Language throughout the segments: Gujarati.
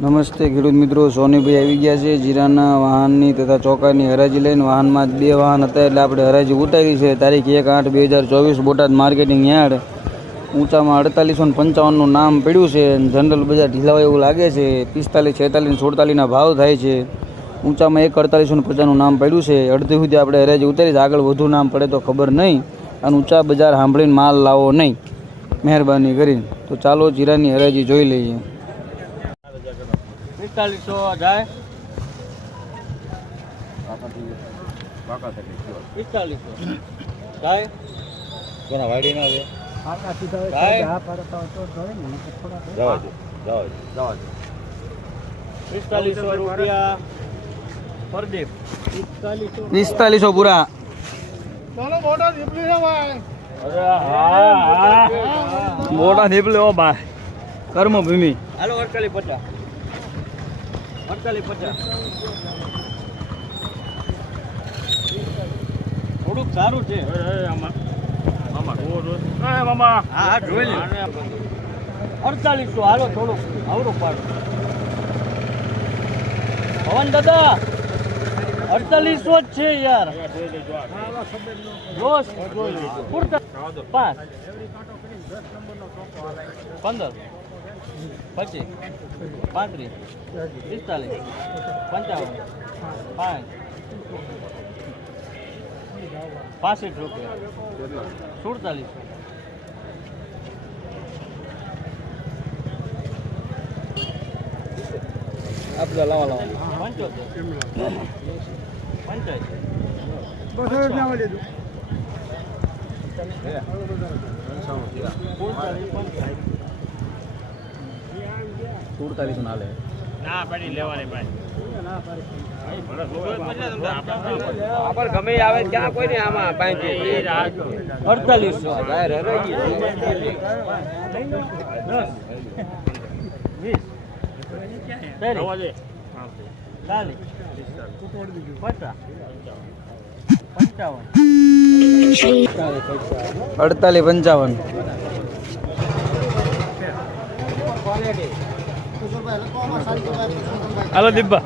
નમસ્તે ખેડૂત મિત્રો, સોનીભાઈ આવી ગયા છે જીરાના વાહનની તથા ચોકાની હરાજી લઈને વાહનમાં બે વાહન હતા એટલે આપણે હરાજી ઉતારી છે. તારીખ એક આઠ બે હજાર ચોવીસ, બોટાદ માર્કેટિંગ યાર્ડ. ઊંચામાં અડતાલીસો ને પંચાવનનું નામ પડ્યું છે જનરલ બજાર ઢીલા હોય એવું લાગે છે. પિસ્તાલીસ, છેતાલીસ, સુડતાલીસના ભાવ થાય છે. ઊંચામાં એક અડતાલીસો ને પચાસનું નામ પડ્યું છે. અડધી સુધી આપણે હરાજી ઉતારી છે. આગળ વધુ નામ પડે તો ખબર નહીં અને ઊંચા બજાર સાંભળીને માલ લાવો નહીં. મહેરબાની કરીને. તો ચાલો જીરાની હરાજી જોઈ લઈએ. પિસ્તાલીસો જાય પિસ્તાલીસો. જાય કોના વાડી ના દે પિસ્તાલીસો રૂપિયા પ્રદીપ પિસ્તાલીસો. પૂરા. હા હા. મોટા થેપલે ઓ ભાઈ. કર્મભૂમિ. હાલો અડતાલીસ પચાસ અડતાલીસ પચાસ. થોડુંક સારું છે. હા હા જોઈ લે અડતાલીસો હાલો થોડુંક આવડું પાડો. પવન દાદા અડતાલીસો જ છે યાર. રોજ પૂરતા. પાંચ. પંદર. પચીસ પાંત્રીસ પિસ્તાલીસ પંચાવન પાંચ પાસઠ રૂપિયા સુડતાલીસ આપડે લાવા લાવા. પંચોતેર. પંચાયત. સુડતાલીસો ના લે. આપણ ગમે આવે ક્યાં કોઈ નહીં આમાં પાંચ અડતાલીસો. વીસ ત્રીસ ચાલીસ પચાસ પંચાવન અડતાલીસ પંચાવન. હાલો દિબ્બા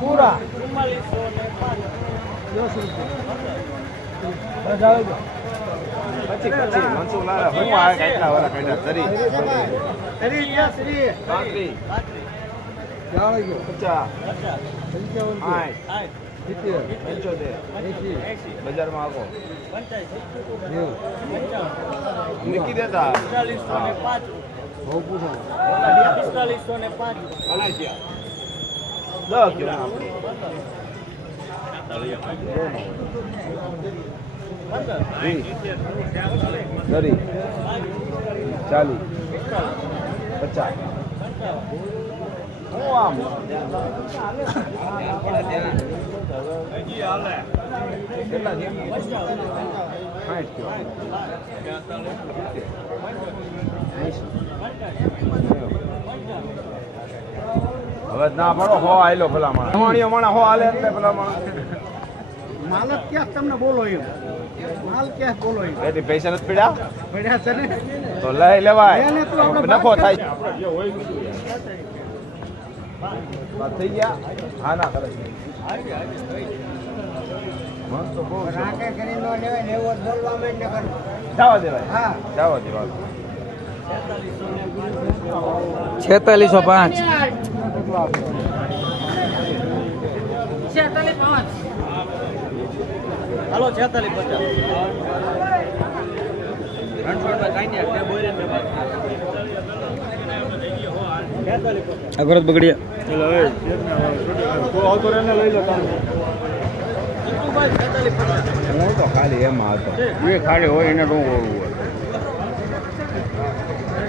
પૂરા પછી પછી મનસુખ લાલા હું આ કેટલા વાળા કાઢ્યા તરી શ્રી યા પંચોતેર. બજારમાં આવો મૂકી દેતા. પિસ્તાલીસો ને પાંચ. પિસ્તાલીસો ને પાંચ. દસ કિલો ચાલીસ. પચાસ. હવે ના પડો હો આયલો પેલા માણસ માણસ હો હાલે. એટલે પેલા માણસ માલ જ ક્યાં તમને બોલો એમ. માલ ક્યાં બોલો એમ. એથી પૈસા નથી પીડ્યા? પીડ્યા છે ને? તો લઈ લેવાય. લે તો આપણે નફો થાય. વાત થઈ ગયા હા ના કરે મન તો બહુ છે. રાકે કરી નો લેવાય લેવો જ બોલવામાં જ ન કરે જવા દેવાય. હા. જવા દેવા છેતાલીસો પાંચ. હાલો છેતાલીસ પચાસ રણછોડભાઈ કાંઈ નહીં ત્યાં બોલે ને વાત છેતાલીસ પચાસ અગરત બગડિયા. જીતુભાઈ હું તો ખાલી એમાં હતો. એ ખાલી હોય એને શું કરવું હોય.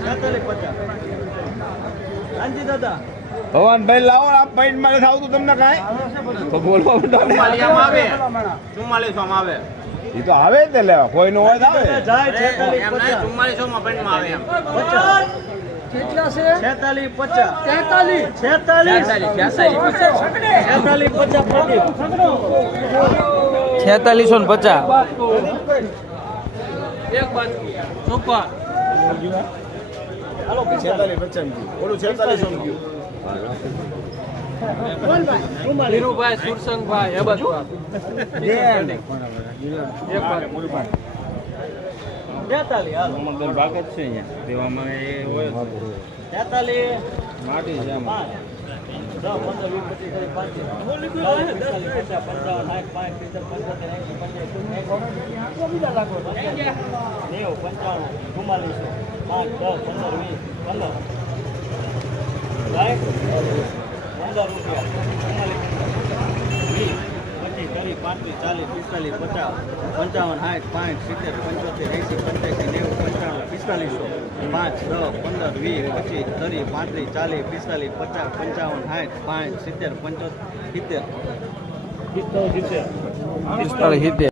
છેતાલીસ પચાસ કાંજી દાદા ભગવાન ભાઈ લાવો આ પાઇન્ટમાં નથી આવતું તમને કાંઈ? તો બોલવા માંડો ને. એ તો આવે જ ને લેવા કોઈ નું હોય આવે. જાય છેતાલીસ પચાસ પચાસ કેટલા છે? પચાસ. તેતાલીસ છેતાલીસ. છેતાલીસ પચાસ. પ્રદીપ છેતાલીસો ને પચાસ. છેતાલીસ પચાસ ઓલું છેતાલીસ ધીરુભાઈ સુરસંગભાઈ એ હાલો તેતાલીસ જ છે અહીંયા. તેવામાં એ હોય માટી છે નેવું. પંચાણું ચુમ્માલીસો. પાંચ દસ પંદર વીસ પંદર. પંદર રૂપિયા ચુમ્માલીસ વીસ પચીસ ત્રીસ પાંત્રીસ ચાલીસ પિસ્તાલીસ પચાસ પંચાવન સાઠ પાંચ સિત્તેર પંચોતેર એંસી પંચ્યાસી નેવું પંચાણું પિસ્તાલીસો પાંચ દસ પંદર વીસ પચીસ ત્રીસ પાંત્રીસ ચાલીસ પિસ્તાલીસ પચાસ પંચાવન સાઠ પાંચ સિત્તેર પંચોતેર સિત્તેર. પિસ્તાળીસ સિત્તેર.